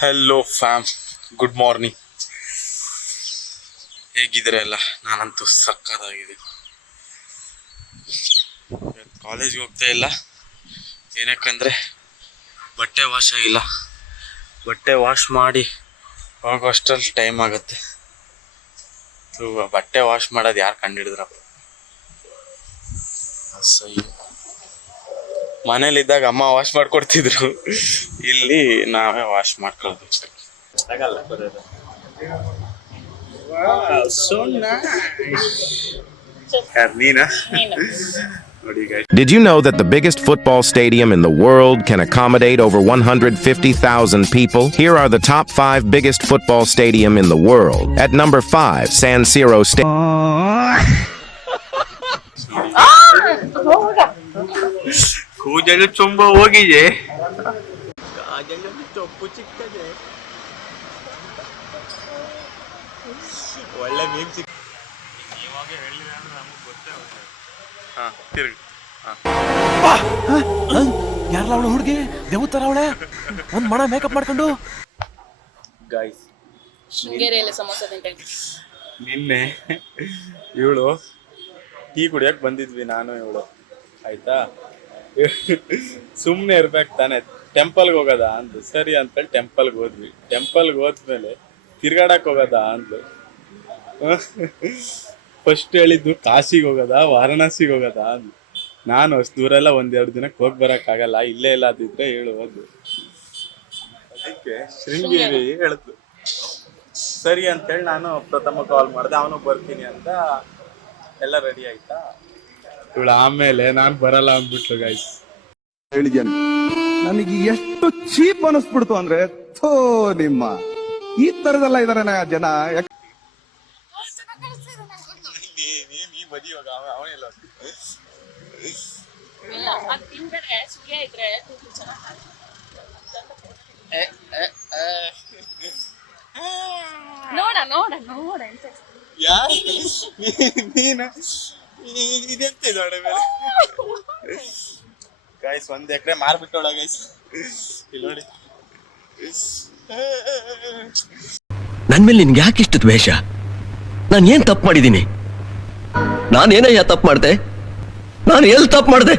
Hello fam, good morning. ಹೇಗಿದ್ರೆ ಎಲ್ಲ? ನಾನಂತೂ ಸಕ್ಕತ್ತಾಗಿದೆ. ಕಾಲೇಜ್ಗೆ ಹೋಗ್ತಾ ಇಲ್ಲ, ಏನಕ್ಕಂದರೆ ಬಟ್ಟೆ ವಾಶ್ ಆಗಿಲ್ಲ. ಬಟ್ಟೆ ವಾಶ್ ಮಾಡಿ ಹೋಗೋಷ್ಟರಲ್ಲಿ ಟೈಮ್ ಆಗುತ್ತೆ. ಬಟ್ಟೆ ವಾಶ್ ಮಾಡೋದು ಯಾರು ಕಂಡುಹಿಡಿದ್ರಪ್ಪ? ಅಸಹ್ಯ. ಮನೇಲಿದ್ದಾಗ ಅಮ್ಮ ವಾಶ್ ಮಾಡ್ಕೊಡ್ತಿದ್ರು, ಇಲ್ಲಿ ನಾವೇ ವಾಶ್ ಮಾಡ್ಕೊಳ್ಬೇಕು. Did you know that the biggest football stadium in the world can accommodate over 150,000 people? Here are the top 5 biggest football stadium in the world. At number 5, San Siro Stadium. ಕೂದಲು ತುಂಬ ಹೋಗಿದೆ, ಕಾಜಲಲ್ಲಿ ಚೊಪ್ಪು ಚಿಕ್ಕದೆ. ಒಳ್ಳೆ ಮೀಮ್ ಸಿಕ್. ಇವಾಗ ಹೇಳಿದ್ರೆ ನಮಗೆ ಗೊತ್ತೇ ಹೋಗ್ತದೆ. ಹಾಂ, ತಿರುಗಿ. ಯಾರಲ್ಲ ಅವಳು ಹುಡುಗಿ? ದೇವತರ ಅವಳೆ, ಒಂದ್ ಮಣ ಮೇಕಪ್ ಮಾಡ್ಕೊಂಡು. ಗಾಯ್ಸ್, ಶೃಂಗೇರಿಯಲ್ಲಿ ಸಮೋಸ ತಿಂತೆ. ನಿನ್ನೆ ಇವಳು ಟೀ ಕುಡಿಯಕ್ಕೆ ಬಂದಿದ್ವಿ, ನಾನು ಇವಳು. ಆಯ್ತಾ, ಸುಮ್ಮನೆ ಇರ್ಬೇಕು ತಾನೆ, ಟೆಂಪಲ್ಗೆ ಹೋಗೋದ ಅಂದ್ಲು. ಸರಿ ಅಂತೇಳಿ ಟೆಂಪಲ್ಗೆ ಹೋದ್ವಿ. ಟೆಂಪಲ್ಗೆ ಹೋದ್ಮೇಲೆ ತಿರ್ಗಾಡಕ್ಕೆ ಹೋಗೋದ ಅಂದ್ಲು. ಫಸ್ಟ್ ಹೇಳಿದ್ದು ಕಾಶಿಗೆ ಹೋಗೋದ, ವಾರಣಾಸಿಗೆ ಹೋಗೋದ ಅಂದ್ಲು. ನಾನು ಅಷ್ಟು ದೂರೆಲ್ಲ 1-2 ದಿನಕ್ಕೆ ಹೋಗಿ ಬರೋಕ್ಕಾಗಲ್ಲ, ಇಲ್ಲೇ ಇಲ್ಲದಿದ್ರೆ ಹೇಳು ಹೋದ್ಲು. ಅದಕ್ಕೆ ಶೃಂಗೇರಿ ಹೇಳಿದ್ಲು. ಸರಿ ಅಂತೇಳಿ ನಾನು ಪ್ರಥಮ ಕಾಲ್ ಮಾಡಿದೆ, ಅವನು ಬರ್ತೀನಿ ಅಂತ. ಎಲ್ಲ ರೆಡಿ ಆಯ್ತಾ? ಇವಳು ಆಮೇಲೆ ನಾನು ಬರಲ್ಲ ಅಂದ್ಬಿಟ್ಲು. ಗಾಯ್ಸ್, ಹೇಳಿದ್ಯಾನೆ, ನನಗೆ ಎಷ್ಟು ಚೀಪ್ ಅನಿಸ್ಬಿಡ್ತು ಅಂದ್ರೆ, ಥೋ ನಿಮ್ಮ ಈ ತರದೆಲ್ಲ ಇದಾರೆ ಜನ. ನೀ ಬದಿ ಇವಾಗ ಅವನೆಲ್ಲ ತಿನ್ಬೇಡ್ರೆ ಸುಳ್ಯ ಇದ್ರೆ ನೋಡ ನೋಡ ನೋಡ ಅಂತ ಯಾರು ನೀನು ಇದೆಂತ ಇದೋಡೆ ಮೇಲೆ. ಗೈಸ್, 1 ಎಕರೆ ಮಾರ್ಬಿಟ್ಟೋಳ ಗೈಸ್. ಇಲ್ಲಿ ನೋಡಿ. ನನ್ ಮೇಲೆ ನಿನ್ಗೆ ಯಾಕೆ ಇಷ್ಟು ದ್ವೇಷ? ನಾನು ಏನ್ ತಪ್ಪು ಮಾಡಿದ್ದೀನಿ? ನಾನೇನಯ್ಯ ತಪ್ಪು ಮಾಡ್ದೆ? ನಾನು ಎಲ್ಲಿ ತಪ್ಪು ಮಾಡ್ದೆ?